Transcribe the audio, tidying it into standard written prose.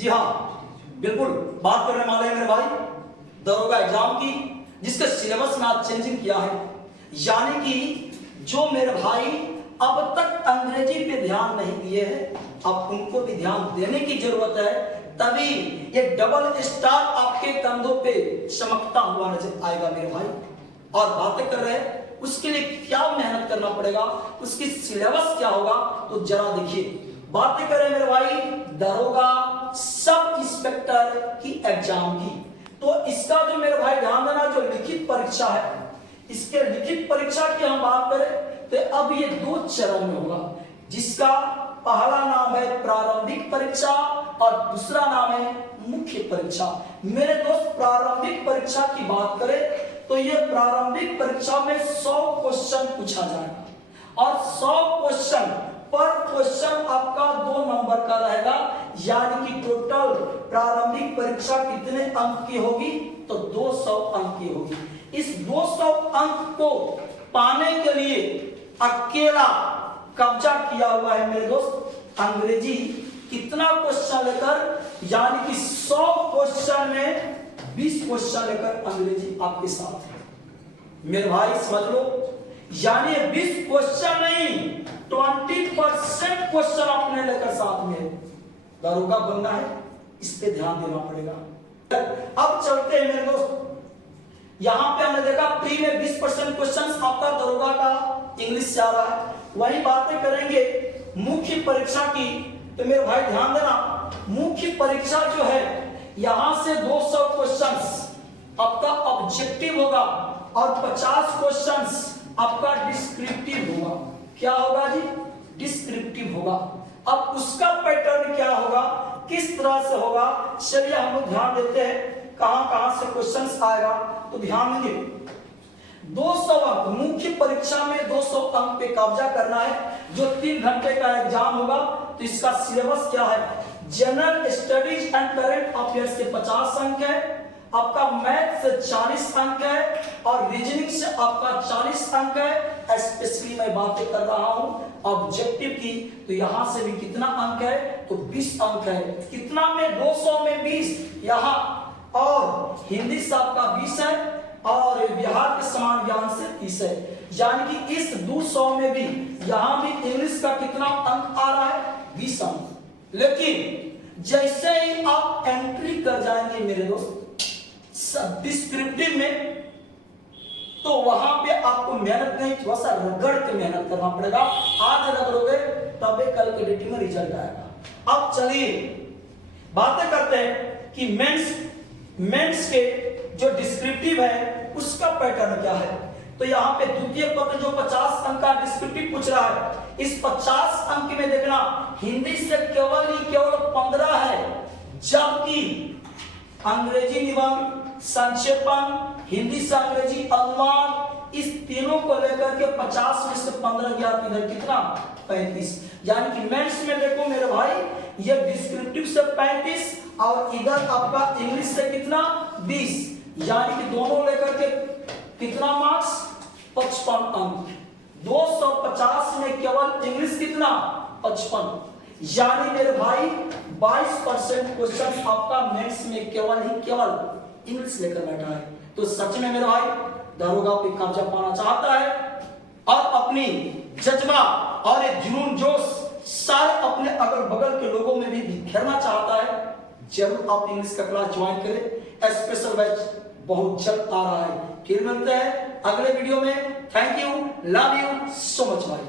जी हाँ, बिल्कुल बात करने वाले हैं मेरे भाई दरोगा एग्जाम की, जिसके सिलेबस में आज चेंजिंग किया है। यानी कि जो मेरे भाई अब तक अंग्रेजी पे ध्यान नहीं दिए हैं, अब उनको भी ध्यान देने की जरूरत है, तभी ये डबल स्टार आपके कंधों पे चमकता हुआ नजर आएगा मेरे भाई। और बातें कर रहे हैं उसके लिए क्या मेहनत करना पड़ेगा, उसकी सिलेबस क्या होगा, तो जरा देखिए। बातें करें मेरे भाई दरोगा सब इंस्पेक्टर की एग्जाम की, तो इसका जो मेरे भाई ध्यान देना, जो लिखित परीक्षा है, इसके लिखित परीक्षा की हम बात करें तो अब ये 2 चरण में होगा, जिसका पहला नाम है प्रारंभिक परीक्षा और दूसरा नाम है मुख्य परीक्षा। मेरे दोस्त प्रारंभिक परीक्षा की बात करें तो ये प्रारंभिक परीक्षा में 100 क्वेश्चन पूछा जाएगा और 100 क्वेश्चन पर क्वेश्चन आपका 2 नंबर का रहेगा। यानी कि टोटल प्रारंभिक परीक्षा कितने अंक की होगी, तो 200 अंक की होगी। इस 200 अंक को पाने के लिए अकेला कब्जा किया हुआ है मेरे दोस्त अंग्रेजी। कितना क्वेश्चन लेकर, यानी कि 100 क्वेश्चन में 20 क्वेश्चन लेकर अंग्रेजी आपके साथ है मेरे भाई, समझ लो। यानी 20 क्वेश्चन नहीं, 20% क्वेश्चन आपने लेकर साथ में दरोगा बनना है, इस पे ध्यान देना पड़ेगा। अब चलते हैं मेरे दोस्त, यहां पे हमने देखा प्री में 20% क्वेश्चन आपका दरोगा का इंग्लिश से आ रहा है। वही बातें करेंगे मुख्य परीक्षा की, तो मेरे भाई ध्यान देना, मुख्य परीक्षा जो है यहां से 200 क्वेश्चंस आपका ऑब्जेक्टिव होगा और 50 क्वेश्चंस आपका डिस्क्रिप्टिव होगा। क्या होगा जी? डिस्क्रिप्टिव होगा। अब उसका पैटर्न क्या होगा, किस तरह से होगा, चलिए हम लोग ध्यान देते हैं कहां से क्वेश्चंस आएगा, तो ध्यान देंगे। 200 अंक मुख्य परीक्षा में 200 अंक पे कब्जा करना है, जो 3 घंटे का एग्जाम होगा। तो इसका सिलेबस क्या है, general studies and current affairs से 50 अंक है, आपका मैथ से 40 अंक है और रीजनिंग से आपका 40 अंक है। स्पेशली मैं बातें कर रहा हूं ऑब्जेक्टिव की, तो यहां से भी कितना अंक है, तो 20 अंक है। कितना में, 200 में 20 यहां, और हिंदी से आपका 20 है और बिहार के समान ज्ञान से 30 है। यानी कि इस 200 में भी यहां भी इंग्लिश का कितना अंक आ रहा है, 20 अंक। लेकिन जैसे ही आप एंट्री कर जाएंगे मेरे दोस्त सब डिस्क्रिप्टिव में, तो वहां पे आपको मेहनत नहीं, थोड़ा सा रगड़ के मेहनत करना पड़ेगा। आज रगड़ोगे तबे कल के डेट में रिजल्ट आएगा। अब चलिए बातें करते हैं कि मेंस के जो डिस्क्रिप्टिव है उसका पैटर्न क्या है। तो यहाँ पे द्वितीय पत्र जो 50 अंक का डिस्क्रिप्टिव पूछ रहा है, इस 50 अंक में देखना हिंदी से केवल 15 है, जबकि अंग्रेजी निबंध, संक्षेपण, हिंदी से अंग्रेजी अनुवाद, इस तीनों को लेकर के 50 में से 15 गया, इधर कितना, 35। यानी कि मेंस में देखो मेरे भाई ये डिस्क्रिप्टिव से 35 और इधर आपका इंग्लिश से कितना, 20। यानी कि दोनों लेकर के कितना मार्क्स, 55 अंक। 250 में केवल इंग्लिश कितना, 55। यानी मेरे भाई 22% क्वेश्चन आपका मेंस में केवल इंग्लिश लेकर बैठा है। तो सच में मेरे भाई दरोगा पे कब्जा पाना चाहता है और अपनी जज्बा और एक जुनून जोश सारे अपने अगल बगल के लोगों में भी बिखेरना चाहता है, जरूर आप इंग्लिश का क्लास ज्वाइन करें। स्पेशल बैच बहुत जल्द आ रहा है। फिर मिलते हैं अगले वीडियो में। Thank you, love you so much भाई।